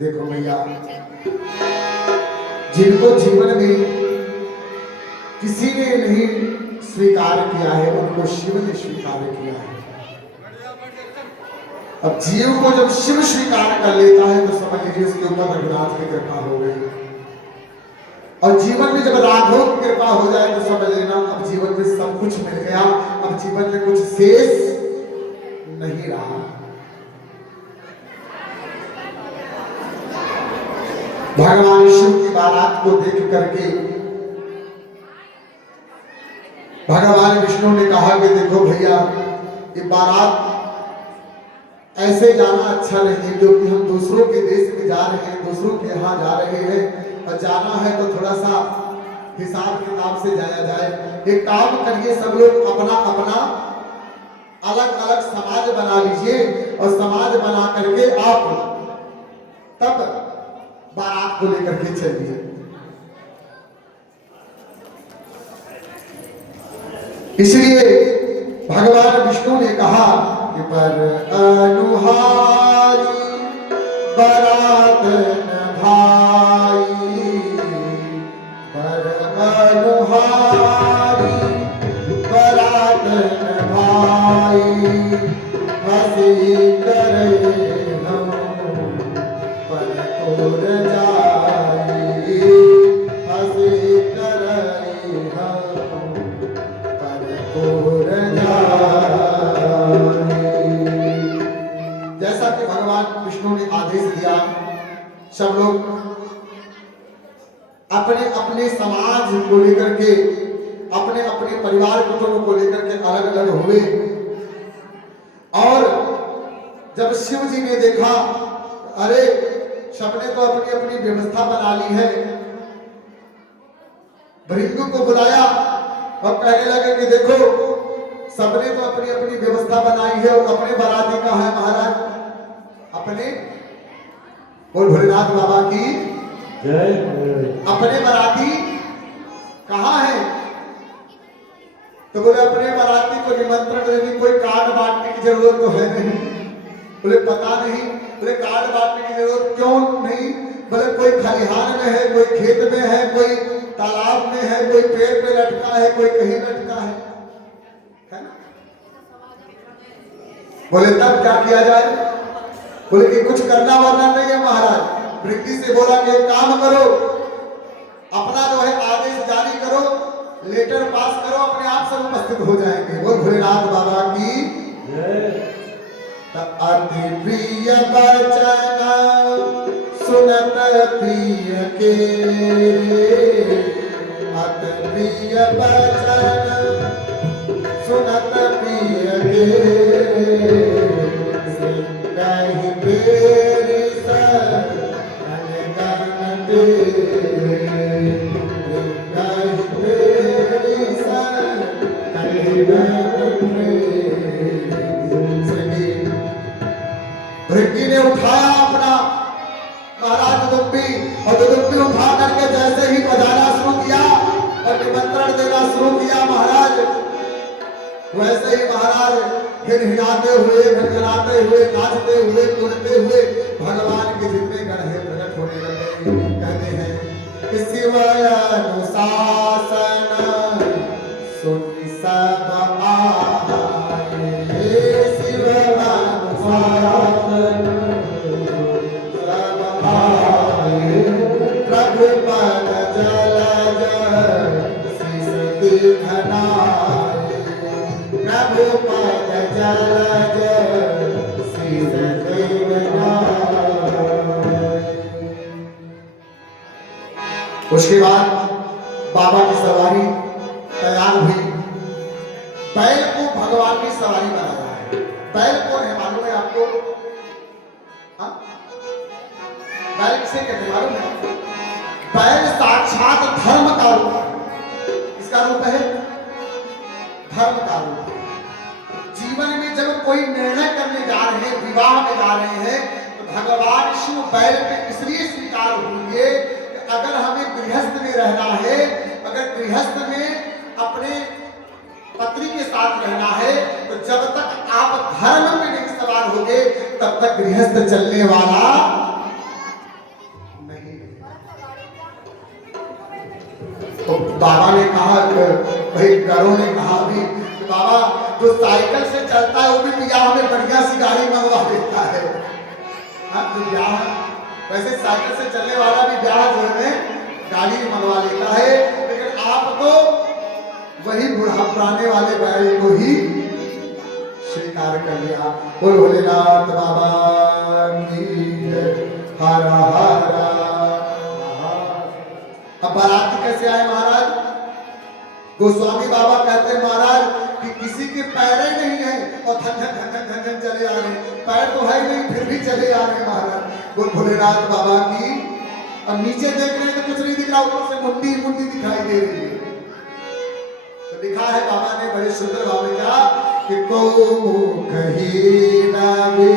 देखो भैया, जिनको जीवन में किसी ने नहीं स्वीकार किया है उनको शिव ने स्वीकार किया है। अब जीव को जब शिव स्वीकार कर लेता है तो समझ लीजिए उसके ऊपर रघुनाथ की कृपा हो गई। और जीवन में जब राघव की कृपा हो जाए तो समझ लेना अब जीवन में जीवन में कुछ शेष नहीं रहा। भगवान शिव की बारात को देख करके भगवान विष्णु ने कहा कि देखो भैया, ये बारात ऐसे जाना अच्छा नहीं, क्योंकि हम दूसरों के देश में जा रहे हैं, दूसरों के यहाँ जा रहे हैं, और जाना है तो थोड़ा सा हिसाब किताब से जाया जाए। एक काम करिए, सब लोग अपना अपना अलग अलग समाज बना लीजिए, और समाज बना करके आप तब बारात को लेकर के चलिए। इसलिए भगवान विष्णु ने कहा कि पर अनुहारी बारात न भाई, पर अनुहारी बारात न भाई, हंसी करे हम पर तोर जाई, हंसी करे हम पर तोर जाई। जैसा कि भगवान विष्णु ने आदेश दिया, सब लोग अपने अपने समाज को लेकर के, अपने अपने परिवार कुटुंब को लेकर के अलग अलग हुए। और जब शिव जी ने देखा, अरे सबने तो अपनी अपनी व्यवस्था बना ली है, भृंग को बुलाया और कहने लगे कि देखो, सबने तो अपनी अपनी व्यवस्था बनाई है, और अपने बाराती का है महाराज, अपने बोल भोलेनाथ बाबा की जय। अपने बाराती कहाँ है? तो बोले अपने बाराती को निमंत्रण देने कोई कार्ड बांटने की जरूरत तो है नहीं। बोले पता नहीं। बोले कार्ड बांटने की जरूरत क्यों नहीं? बोले कोई खलिहान में है, कोई खेत में है, कोई तालाब में है, कोई पेड़ पे लटका है, कोई कहीं लटका है ना? बोले तब क्या किया जाए? बोले कि कुछ करना वरना नहीं है महाराज। वृद्धि से बोला कि एक काम करो, अपना जो है आदेश जारी करो, लेटर पास करो, अपने आप सब उपस्थित हो जाएंगे। बोल भोलेनाथ बाबा की जय। अति प्रिय वचन सुनत प्रिय के, अति प्रिय वचन सुनत प्रिय के, नहीं बेरी सर अनगन तेरे, नहीं बेरी सर अनगन तेरे। भृंगी ने उठाया अपना महाराज दुदुम्बी, और दुदुम्बी उठा करके जैसे ही बजाना शुरू किया और निमंत्रण देना शुरू किया महाराज, वैसे ही महाराज हिलहिलाते हुए, घनघनाते हुए, नाचते हुए, कूदते हुए भगवान के जितने गण हैं प्रकट होने लगे। कहते हैं कि शिव अनुशासन सुनि सब आए, शिव अनुशासन सब आए, प्रभु पद जलज शीस दीघनाए, प्रभु पद जलज शीस दीघनाए। उसके बाद बाबा की सवारी तैयार हुई। बैल को भगवान की सवारी बनाया है। बैल कौन है मालूम है आपको? हाँ? बैल किसे कहते हैं मालूम है? बैल साक्षात धर्म का रूप है। इसका रूप है धर्म का रूप। जीवन में जब कोई निर्णय करने जा रहे हैं, विवाह में जा रहे हैं, तो भगवान शिव बैल पे इसलिए स्वीकार होंगे कि अगर हमें गृहस्थ में रहना है, अगर गृहस्थ में अपने पत्नी के साथ रहना है, तो जब तक आप धर्म में नहीं सवार होंगे तब तक गृहस्थ चलने वाला नहीं। तो बाबा ने कहा, भाई घरों ने कहा भी बाबा जो साइकिल से चलता है वो भी ब्याह में बढ़िया सी गाड़ी मंगवा देता है। जो ब्याह वैसे साइकिल से चलने वाला भी ब्याह जो है गाड़ी मंगवा लेता है, लेकिन आप तो वही बूढ़ा पुराने वाले बैल को ही स्वीकार कर लिया। बोल भोलेनाथ बाबा की जय। हरा हरा। अब बाराती कैसे आए महाराज? गोस्वामी बाबा कहते हैं महाराज कि किसी के पैर ही नहीं है और धन धन धन धन धन धन चले आ रहे, पैर तो है नहीं फिर भी चले आ रहे महाराज। बोल भोलेनाथ बाबा की। अब नीचे देख रहे हैं तो कुछ नहीं दिख रहा, ऊपर से मुंडी मुंडी दिखाई दे रही है। तो लिखा है बाबा ने बड़े सुंदर भाव में क्या कि को कही ना वे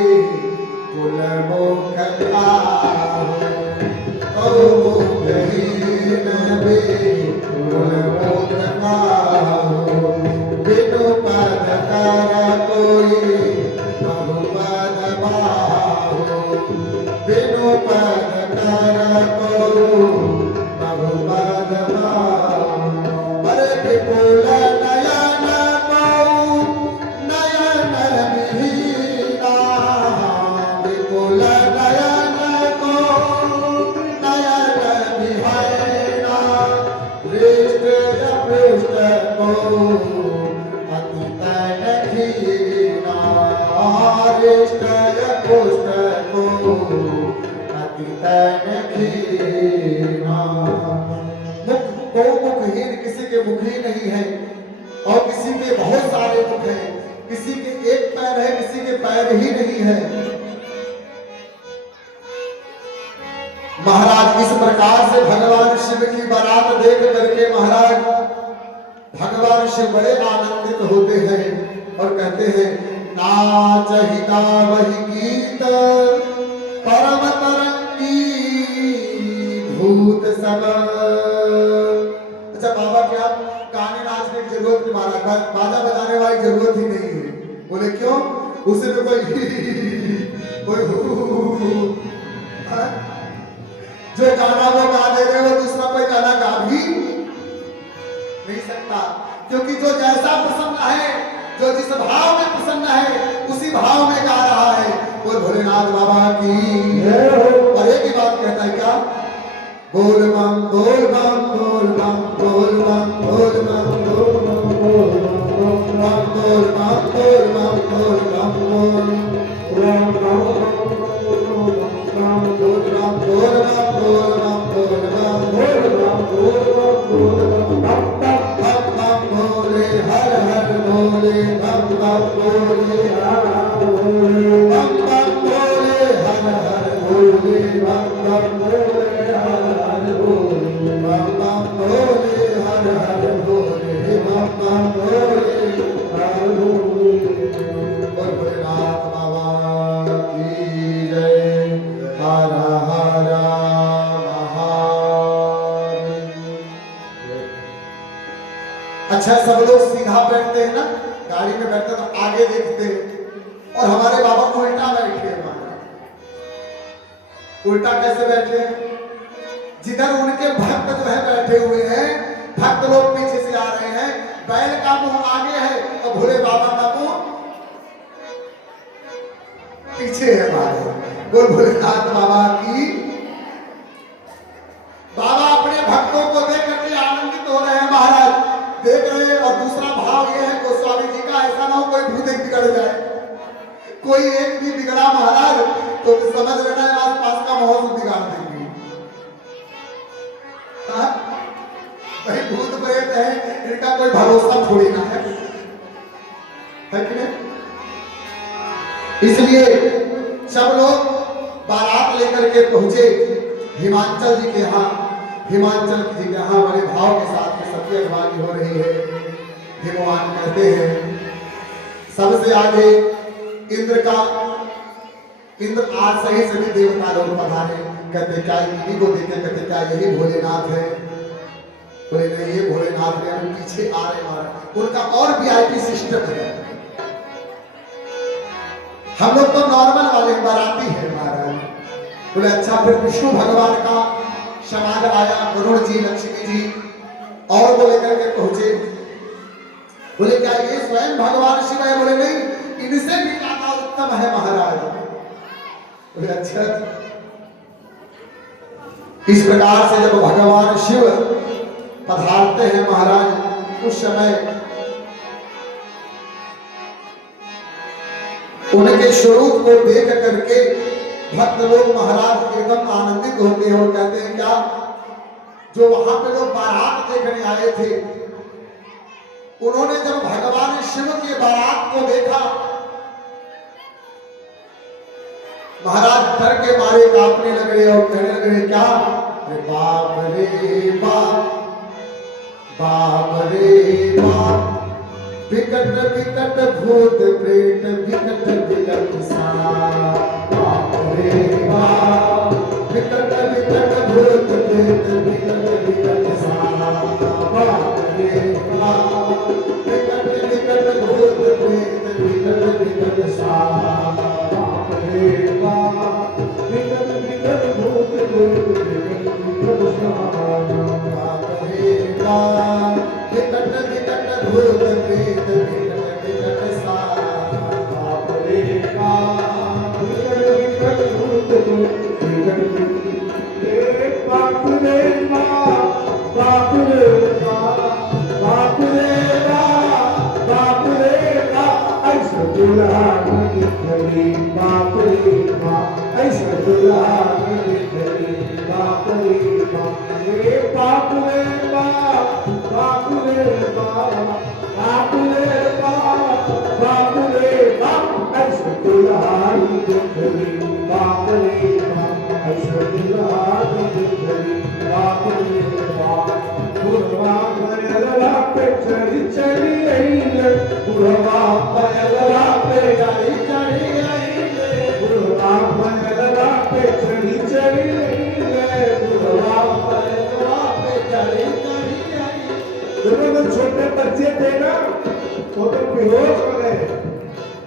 कुल मुख ओ कही ना वे कुल मुख बिनु पद कर कोई बहुपद बाहो बिनु पद कर कोई बहुपद बाहो अरे विपुल नयन को नयन विहीना विपुल नयन को नयन विहीना हृष्ट पृष्ठ को अति तन खीना हृष्ट पुष्ट को अति तन खीना। मुख को मुखहीन, किसी के मुख ही नहीं है और किसी के बहुत सारे मुख हैं, किसी के एक पैर है किसी के पैर ही नहीं है। महाराज इस प्रकार से भगवान शिव की बारात देख करके महाराज भगवान शिव बड़े आनंदित होते हैं और कहते हैं नाच ही गावहि गीत परम तरंगी भूत सब। अच्छा बाबा क्या गाने नाचने की जरूरत नहीं, महाराज बाजा बजाने वाली जरूरत ही नहीं है। बोले क्यों? उसे तो कोई जो गाना वो गा दे रहे वो दूसरा कोई गाना गा भी नहीं सकता, क्योंकि जो जैसा प्रसन्न है जो जिस भाव में प्रसन्न है उसी भाव में गा रहा है। बोल भोलेनाथ बाबा की। और एक ही बात कहता है क्या? बोल बम बोल बम बोल बम बोल बम बोल बम बोल बम बोल बम बोल बम बोल बम बोल बम बोल बम बोल बम बोल बम भोले हर हर भोले बम बम भोले हर हर भोले बम बम भोले हर हर भोले बम बम भोले हर हर भोले बम बम भोले हर हर भोले बम बम भोले हर भोले। बोल भोलेनाथ बाबा की जय। हर हर अच्छा सब लोग सीधा बैठते हैं ना, गाड़ी में बैठते तो आगे देखते हैं और हमारे बाबा उल्टा बैठे हैं। उल्टा कैसे बैठे? जिधर उनके भक्त जो है बैठे हुए हैं, भक्त लोग पीछे से आ रहे हैं, बैल का मुंह आगे है और भोले बाबा का मुंह पीछे है हमारे। बोल भोलेनाथ बाबा की। बाबा अपने भक्तों को देख करके आनंदित हो रहे हैं महाराज, देख रहे हैं। और दूसरा भाव ये है गोस्वामी जी का, ऐसा ना हो कोई भूत एक बिगड़ जाए, कोई एक भी बिगड़ा महाराज तो समझ लेना है आस पास का माहौल बिगाड़ देंगे। भाई भूत प्रेत है, इनका कोई भरोसा थोड़ी ना है कि नहीं? इसलिए सब लोग बारात लेकर के पहुंचे हिमाचल जी के यहाँ। हिमाचल जी के यहाँ बड़े भाव के साथ में सबकी अगवानी हो रही है। भगवान कहते हैं सबसे आगे इंद्र आज सही सभी देवता लोग पधारे। कहते क्या इन्हीं को देखे? कहते क्या यही भोलेनाथ है? बोले नहीं ये भोलेनाथ है, हम पीछे आ रहे हैं। उनका और वीआईपी सिस्टम है, हम लोग तो नॉर्मल वाले बाराती है महाराज। बोले अच्छा। फिर विष्णु भगवान का समाज आया, वरुण जी लक्ष्मी जी और वो लेकर के पहुंचे। बोले क्या ये स्वयं भगवान शिव है? बोले नहीं, इनसे भी ज्यादा उत्तम है महाराज। बोले अच्छा। इस प्रकार से जब भगवान शिव पधारते हैं महाराज उस समय उनके स्वरूप को देख करके भक्त लोग महाराज एकदम आनंदित होते हैं और कहते हैं क्या, जो वहां पे लोग बारात देखने आए थे, उन्होंने जब भगवान शिव की बारात को देखा, महाराज डर के मारे कांपने लगे और कहने लगे क्या, अरे बाप रे बाप, बाप रे बाप, विकट विकट भूत प्रेत विकट विकट साप, बाप रे बाप, विकट विकट भूत प्रेत विकट विकट साप, बाप रे बाप, विकट विकट भूत प्रेत विकट विकट साप, बाप रे बाप, विकट विकट भूत प्रेत विकट विकट साप, बाप रे बाप, विकट विकट भूत प्रेत विकट विकट साप, बाप रे बाप, विकट विकट भूत प्रेत विकट विकट, बाप रे बाप, बाप रे बाप, बाप रे बाप, बाप रे बाप, ऐसा दुल्हा नहीं खड़ी, बाप रे बाप, ऐसा दुल्हा नहीं खड़ी, बाप रे बाप, रे बाप रे बाप, बाप रे बाप, बाप रे बाप, बाप रे बाप, ऐसा दुल्हा नहीं खड़ी, बाप रे बाप, ऐसा दुल्हा नहीं खड़ी, बाप रे बाप, बुढ़वा बैलवा पे चढ़ी चढ़ी आइले, बुढ़वा बैलवा पे चढ़ी चढ़ी आइले, बुढ़वा बैलवा पे चढ़ी चढ़ी आइले, बुढ़वा बैलवा पे चढ़ी चढ़ी आइले। दोनों छोटे बच्चे थे ना, वो तो बेहोश हो गए।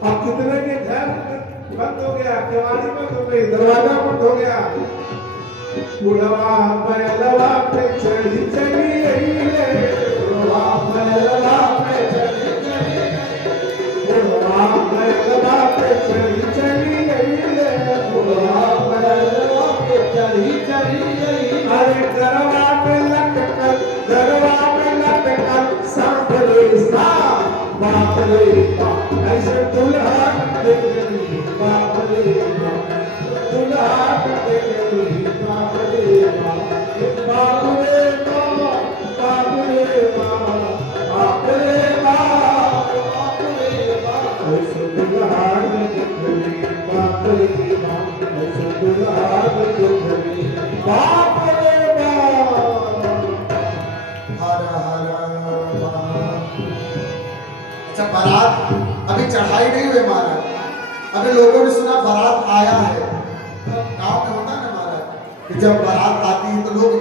अब कितने के घर बंद हो गया, केवाड़ी बंद हो गई, दरवाजा बंद हो गया। बुढ़वा बैलवा पे चढ़ी चढ़ी आइले, बुढ़वा बैलवा पे चढ़ी चढ़ी आइले, बुढ़वा बैलवा पे चढ़ी चढ़ी आइले, बुढ़वा बैलवा पे चढ़ी चढ़ी आइले। अरे गरवा पे लटकल, गरवा पे लटकल सांभरे सांप, बाप रे बाप, ऐसे दुल्हा देख रही, बाप रे बाप, दुल्हा देख रही, बाप रे बाप, बाप रे बाप, बाप रे बाप, बाप रे बाप, बाप रे बाप, ऐसे दुल्हा देख रही, बाप रे बाप, ऐसे दुल्हा देख रही, बाप रे बाप। हर हर बाप। अच्छा, बारात अभी चढ़ाई नहीं हुई महाराज, अभी लोगों ने सुना बारात आया है। गांव में होता है ना महाराज कि जब बारात आती है तो लोग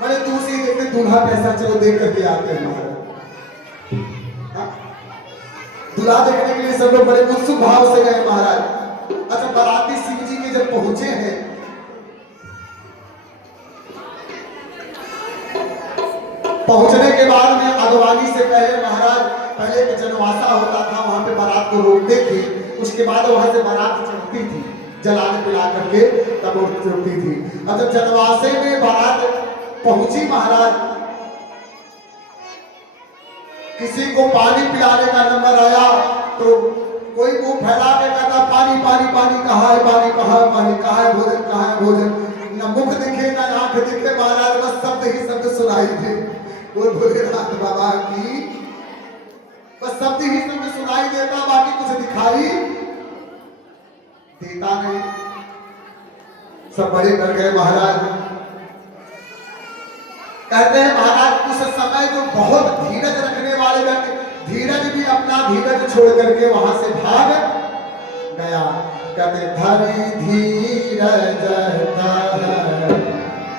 बड़े दूर से ही देखते दूल्हा कैसा, चलो देख करके आते हैं महाराज। हाँ? दूल्हा देखने के लिए सब लोग बड़े उत्सुक भाव से गए महाराज। अच्छा, बाराती शिव जी के जब पहुंचे हैं, पहुंचने के बाद में अगवानी से पहले महाराज, पहले एक जनवासा होता था, वहां पे बारात को रोकते थे, उसके बाद वहां से बारात चलती थी, जलाने पिला करके तब चलती थी। अब जब जनवासे में बारात पहुंची महाराज, किसी को पानी पिलाने का नंबर आया तो कोई मुंह फैला के कहता पानी पानी पानी, कहाँ है पानी, कहाँ है पानी, कहाँ है भोजन, कहाँ है भोजन। न मुख दिखे न आंख दिखे महाराज, बस शब्द ही शब्द सुनाई दे। बोल भोलेनाथ बाबा की, बस शब्द ही शब्द सुनाई देता, बाकी कुछ दिखाई देता नहीं। सब बड़े डर गए महाराज। कहते हैं महाराज उस समय जो बहुत धीरज रखने वाले व्यक्ति, धीरज भी अपना धीरज छोड़ करके वहां से भाग गया। कहते धरी धीरज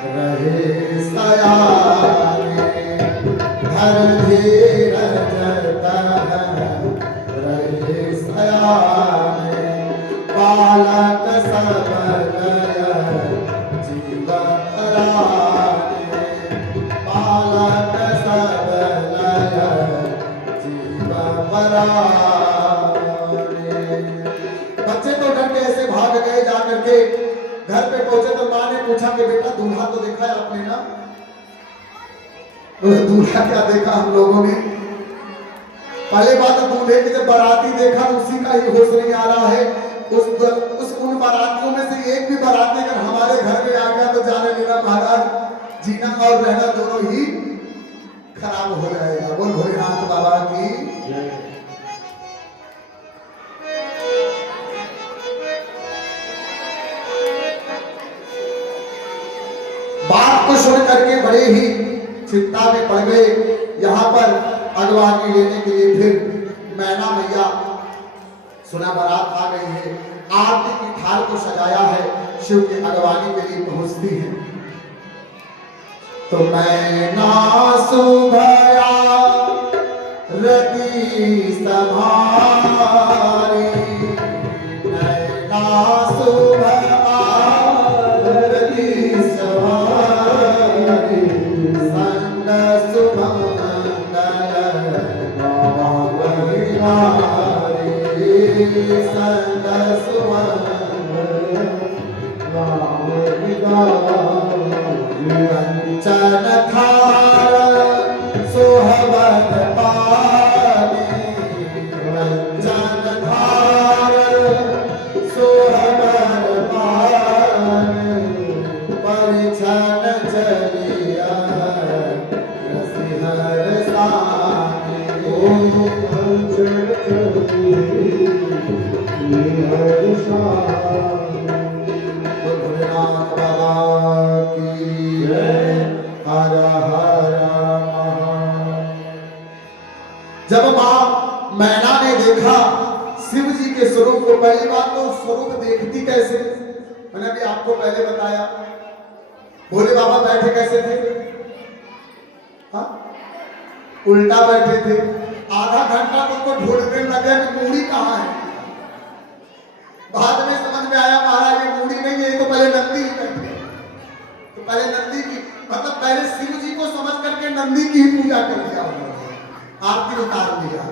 रहे सयाने, धर धीरज रहे सयाने, बालक सब लय जीव पराने, बालक सब लय जीव पराने। बच्चे तो डर के ऐसे भाग गए, जा करके घर पे पहुंचे तो माँ ने पूछा कि बेटा दूल्हा तो देखा है आपने ना? तो दूल्हा क्या देखा हम लोगों ने, पहले बात तो दूल्हे के जब बाराती देखा तो उसी का ही होश नहीं आ रहा है। उन बारातियों में से एक भी बाराती अगर हमारे घर में आ गया तो जाने लेना महाराज जीना और रहना दोनों ही खराब हो जाएगा। बोल भोलेनाथ बाबा की बात को सुन करके बड़े ही चिंता में पड़ गए। यहाँ पर अगवानी लेने के लिए फिर मैना मैया सुना बारात आ गई है, आरती की थाल को सजाया है, शिव की अगवानी के लिए पहुंचती है। तो मैना सुभया रति समारी, मैना सुभया कंचन थार सोहबत पानी, कंचन थार सोहबत पानी, परिछन चलिया रसिहर सानी, कंचन भोलेनाथ बाबा की हर हर जब मां मैना ने देखा शिव जी के स्वरूप को, पहली बात तो स्वरूप देखती कैसे, मैंने अभी आपको पहले बताया भोले बाबा बैठे कैसे थे, हाँ उल्टा बैठे थे। आधा घंटा उनको ढूंढने लगे कि मूड़ी कहाँ है। बाद में समझ में आया महाराज ये मूड़ी नहीं है, ये तो पहले नंदी ही बैठे, तो पहले नंदी की मतलब पहले शिव जी को समझ करके नंदी की ही पूजा कर दिया उन्होंने, आरती उतार दिया।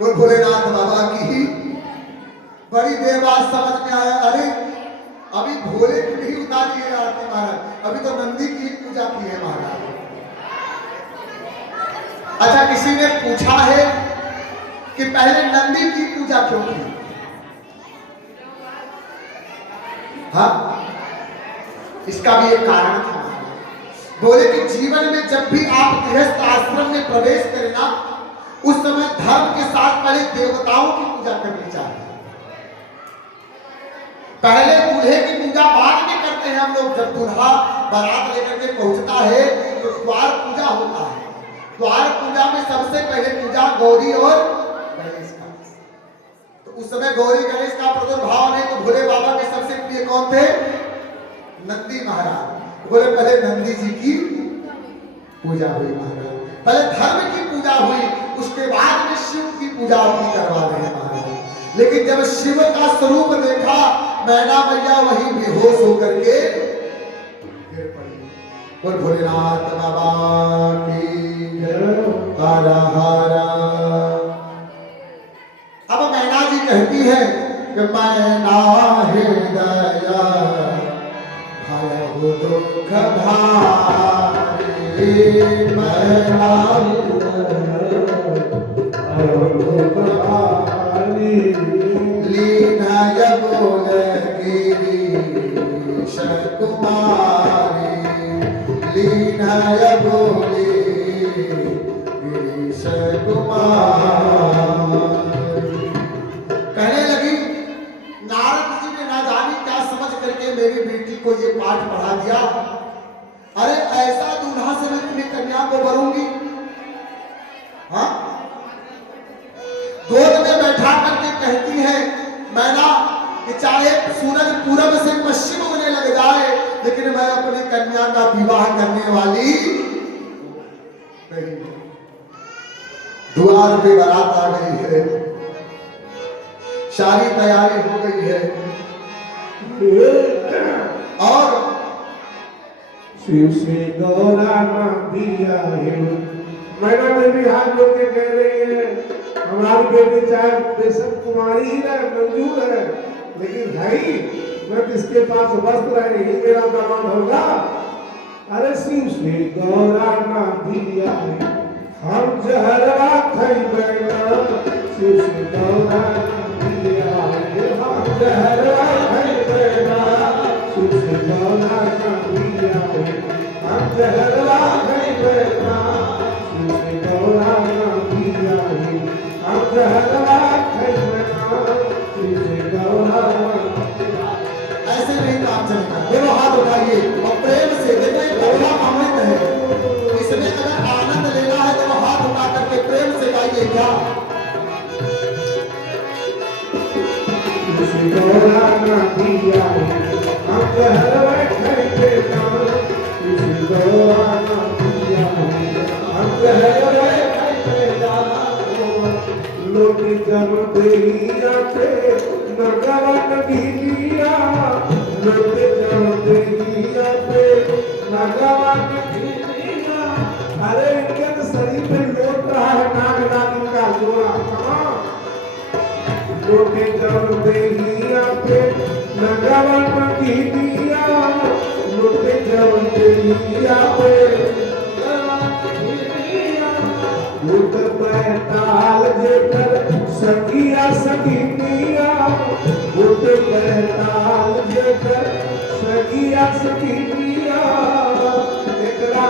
बोल भोलेनाथ बाबा की ही। बड़ी देर बाद समझ में आया अरे अभी भोले की नहीं उतारी है आरती महाराज, अभी तो नंदी की ही पूजा की है महाराज। अच्छा किसी ने पूछा है कि पहले नंदी की पूजा क्यों की, हाँ इसका भी एक कारण था। बोले कि जीवन में जब भी आप गृहस्थ आश्रम में प्रवेश करें ना, उस समय धर्म के साथ पहले देवताओं की पूजा करनी चाहिए। पहले दूल्हे की पूजा बाद में करते हैं हम लोग। जब दूल्हा बारात लेकर के पहुंचता है तो द्वार पूजा होता है। द्वार पूजा में सबसे पहले पूजा गौरी और गणेश का। तो उस समय गौरी गणेश का प्रादुर्भाव नहीं, तो भोले बाबा के सबसे प्रिय कौन थे, नंदी महाराज। बोले पहले नंदी जी की पूजा हुई महाराज, पहले धर्म की पूजा हुई, उसके बाद में शिव की पूजा अपनी करवा रहे हैं महाराज। लेकिन जब शिव का स्वरूप देखा मैना मैया वही बेहोश होकर के गिर पड़ी। बोल भोलेनाथ बाबा की हर हर। अब मैना जी कहती है कि मैना हृदय भय दुख भारी, मैना लीनय बोल गिरीश कुमारी, लीनय बोले गिरीश कुमारी। कहने लगी नारद जी ने ना जाने क्या समझ करके मेरी बेटी को ये पाठ पढ़ा दिया। अरे ऐसा दूल्हा से मैं अपनी कन्या को बरूंगी, हाँ गोद में बैठा करके कहती है मैना कि चाहे सूरज पूरब से पश्चिम होने लग जाए लेकिन मैं अपनी कन्या का विवाह करने वाली नहीं। द्वार पे बारात आ गई है, सारी तैयारी हो गई है और शिव से गौरा ना दिया है। मैडम ने भी हाथ जोड़ के कह रही है हमारी बेटी चाहे बेशक कुमारी ही रहे, मंजूर है, लेकिन है ही मैं किसके पास वस्त्र है यही मेरा दामाद होगा। अरे शिव से गौरा ना दिया है हम जहरा खाई बैठा शिव से गौरा दिया है हम जहरवा खैबेना शिव से गौरा दिया है हम जहरवा खैबेना शिव से गौरा दिया है हम जहरवा खैबेना शिव से गौरा ऐसे नहीं काम चलेगा। दोनों हाथ उठाइए और प्रेम से देखिए गौरा अमृत है, इसमें अगर आनंद लेना है तो हाथ उठा करके प्रेम से गाइए क्या। शिव गौरा दिया है हम जहरवा खैबेना शिव गौरा दिया है हम जहरवा खैबेना लोग जब देहिया पे नगवन गिरिया लोग जब देहिया पे नगवन गिरिया अरे इनके शरीर पे लौट रहा है नाग नागिन का जोड़ा कहाँ लोग जब देहिया पे नगवन गिरिया लोग जब देहिया पे भूत बैताल जेकर सखिया सखिया भूत बैताल जेकर सखिया सखिया एकरा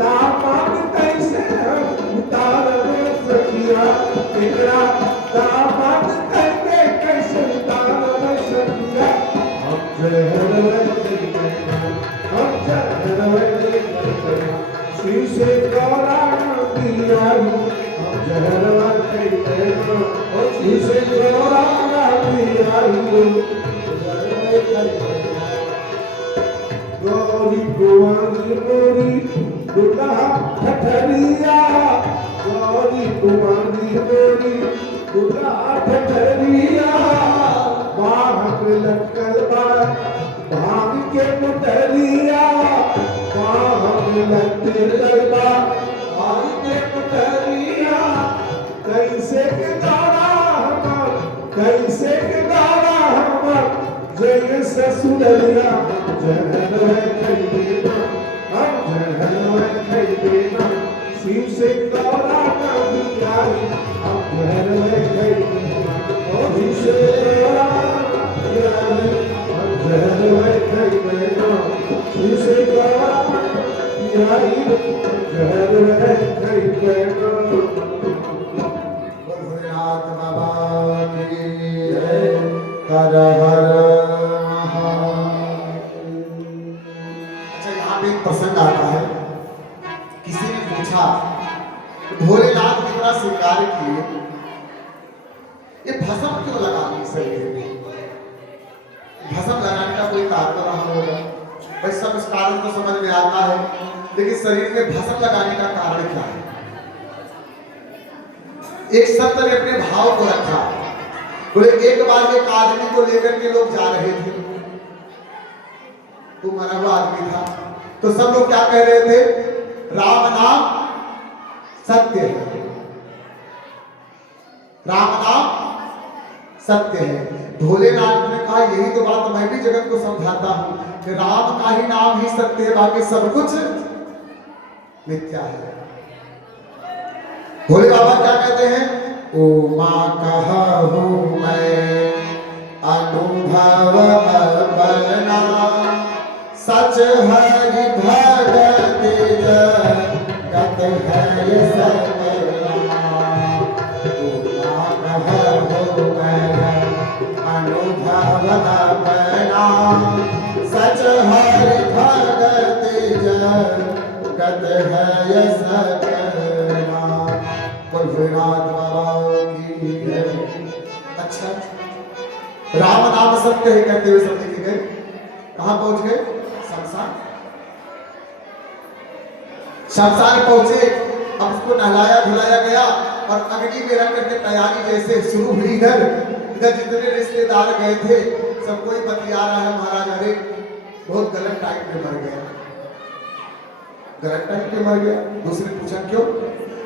दामाद कैसे उतारबे सखिया एकरा दामाद कैसे उतारबे सखिया हम जहरवे हम जहरवे शिव से गौरा दिया हम जहरवा खैबेना शिव से गौरा दिया गौरी कुंवारी मोरी दुल्हा ठठरिया गौरी कुंवारी मोरी दुल्हा ठठरिया बाहर लटकल बा भाग के मुटरिया बाहर लटकल बा भाग के मुटरिया कैसे के गाना हमर कैसे के गाना हमर जय ससुरलिया जहरवा खैबेना हम जहरवा खैबेना शिव से गौरा दिया हम जहरवा खैबेना शिव से गौरा दिया हम जहरवा खैबेना शिव से गौरा दिया जहरवा खैबेना। भोलेनाथ बाबा की जय। हर हर महादेव। अच्छा यहाँ पे एक प्रसंग आता है, किसी ने पूछा भोलेनाथ कितना श्रृंगार किए, ये भस्म क्यों लगा ली शरीर में? भस्म लगाने का कोई कारण रहा होगा, भाई सब इस कारण तो समझ में आता है, लेकिन शरीर में भस्म लगाने का कारण क्या है? एक संत ने अपने भाव को रखा, बोले एक बार एक आदमी को लेकर के लोग जा रहे थे, तो मरा हुआ आदमी था, तो सब लोग क्या कह रहे थे? राम नाम सत्य है, राम नाम सत्य है। भोलेनाथ ने कहा यही तो बात मैं भी जगत को समझाता हूं कि राम का ही नाम ही सत्य है, बाकी सब कुछ मिथ्या है। भोले बाबा क्या कहते हैं? ओ मां कहूं मैं अनुभव अपना, सच हरि भगत जगत है सकला। ओ मां कहूं मैं अनुभव अपना, सच हरि भगत जगत है सकला। भोलेनाथ बाबा की जय। अच्छा, राम नाम सत्य है कहते हुए सब लेके गए, कहां पहुंच गए? शमशान। शमशान पहुंचे, अब उसको नहलाया धुलाया गया और अग्नि में रख करके तैयारी जैसे शुरू हुई। इधर जितने रिश्तेदार गए थे सब कोई बतिया रहा है, महाराज अरे बहुत गलत टाइम पे मर गया, गलत टाइम पे मर गया। दूसरे पूछा क्यों?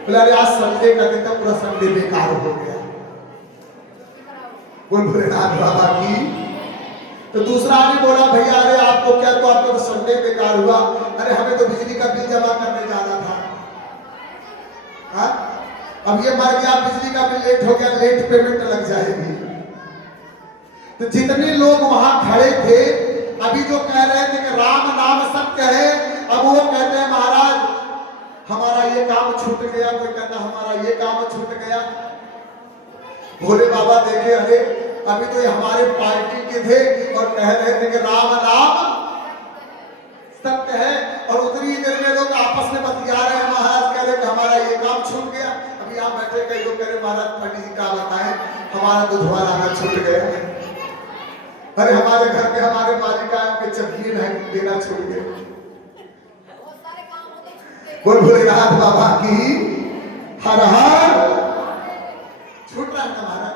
बोले अरे आज संडे का दिन था, पूरा संडे बेकार हो गया। बोल भोलेनाथ बाबा की। तो दूसरा आदमी बोला भैया अरे आपको क्या, तो आपको तो संडे बेकार हुआ, अरे हमें तो बिजली का बिल जमा करने जाना था। हाँ? अब ये मर गया, बिजली का बिल लेट हो गया, लेट पेमेंट लग जाएगी। तो जितने लोग वहां खड़े थे, अभी जो कह रहे थे कि राम नाम सत्य है, अब वो कहते हैं महाराज हमारा ये काम छूट गया, कोई कहता हमारा ये काम छूट गया। भोले बाबा देखे, अरे अभी तो ये हमारे पार्टी के थे और कह रहे थे कि राम नाम सत्य है, और उतनी देर में लोग आपस में बतिया रहे हैं, महाराज कह रहे कि हमारा ये काम छूट गया। अभी आप बैठे कई लोग कह रहे महाराज पंडित जी का बताएं हमारा दूध वाला का छूट गया, अरे हमारे घर में हमारे मालिका के जमीन है देना छूट गया। बोल भोलेनाथ बाबा की हर हर। छूट रहा है हमारा,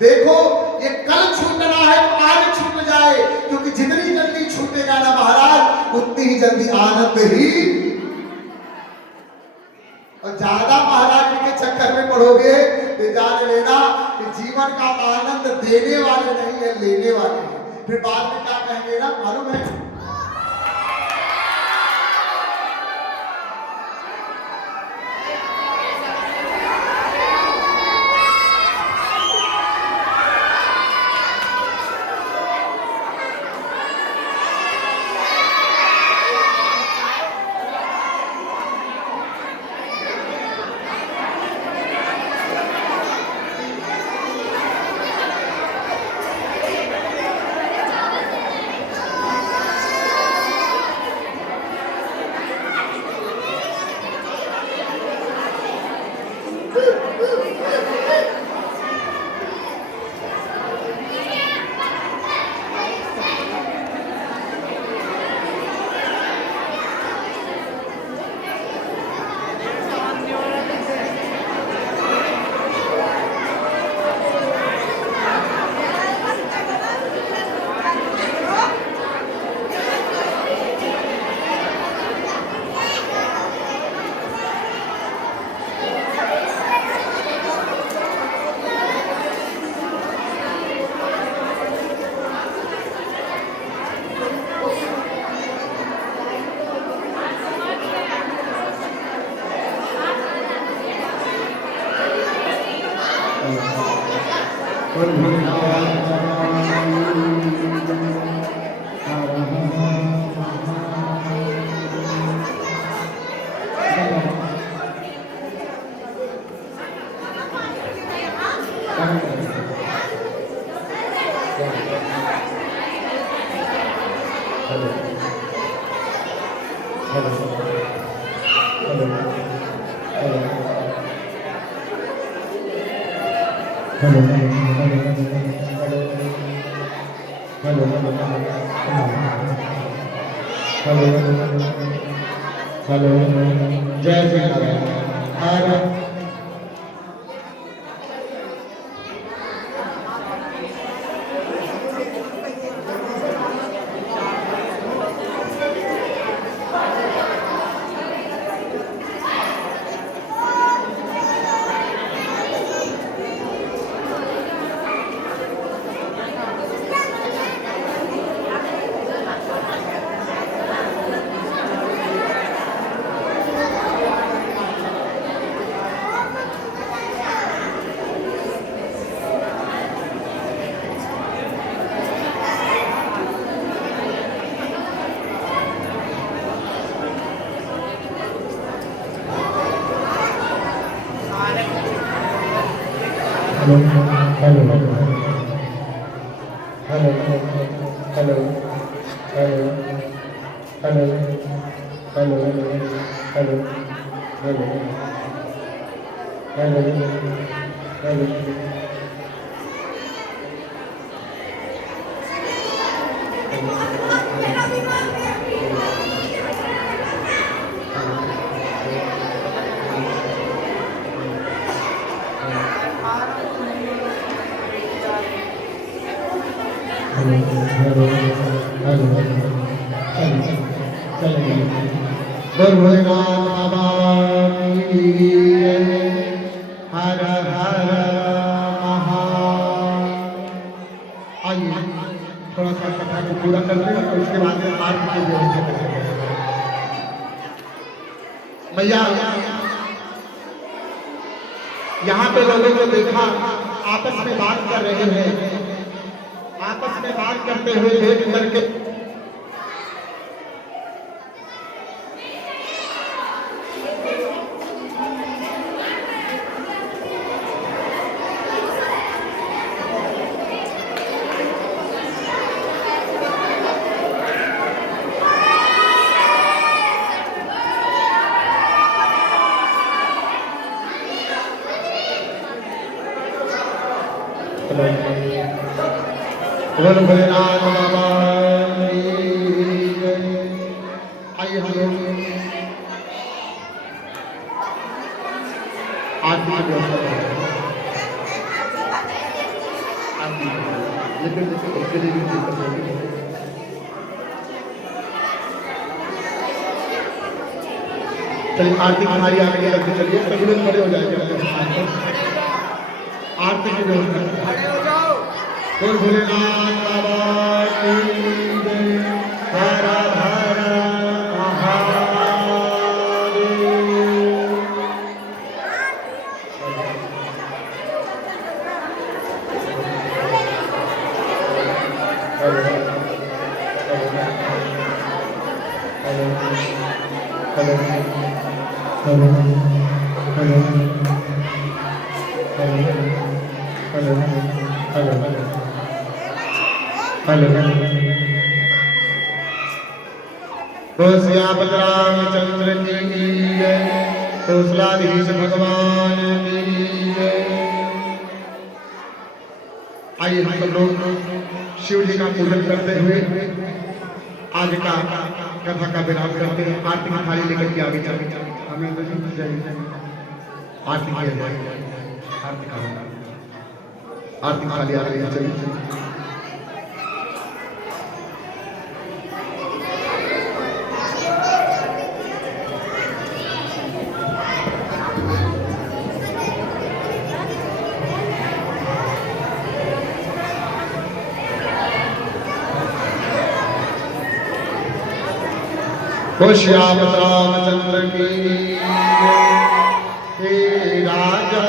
देखो ये कल छूटना है तो आज छूट जाए, क्योंकि जितनी जल्दी छूटेगा ना महाराज उतनी ही जल्दी आनंद ही। और ज्यादा महाराज के चक्कर में पड़ोगे तो जान लेना कि जीवन का आनंद देने वाले नहीं है, लेने वाले हैं। फिर बाद में क्या कहेंगे ना, मालूम है? हेलो, जय श्री राम। भोलेनाथ बाबा की हर हर महादेव। आइए थोड़ा सा कथा को पूरा करते हैं और उसके बाद में आरती की व्यवस्था करेंगे। मैया यहाँ पे लोगों को देखा आपस में बात कर रहे हैं, आपस में बात करते हुए देख करके बोल भोलेनाथ बाबा की जय। आइए हम लोग आरती की व्यवस्था करें। आरती लेकिन उसके लिए भी ठीक करेंगे। चलिए आरती की हमारी आगे करके चलिए, सभी लोग खड़े हो जाएंगे। आरती की व्यवस्था खड़े हो जाओ। बोल भोलेनाथ बाबा की जय। हर हर महादेव। श्यामत रामचंद्र की जय। कौशलाधीश भगवान की जय। आइए हम सब लोग शिव जी का पूजन करते हुए आज का कथा का विराम करते हैं। आरती की थाली लेकर के आगे चल हमें आरती किया जाए। आरती थाली आ रही है, चलिए। श्याम रामचंद्र की जय। हे राजा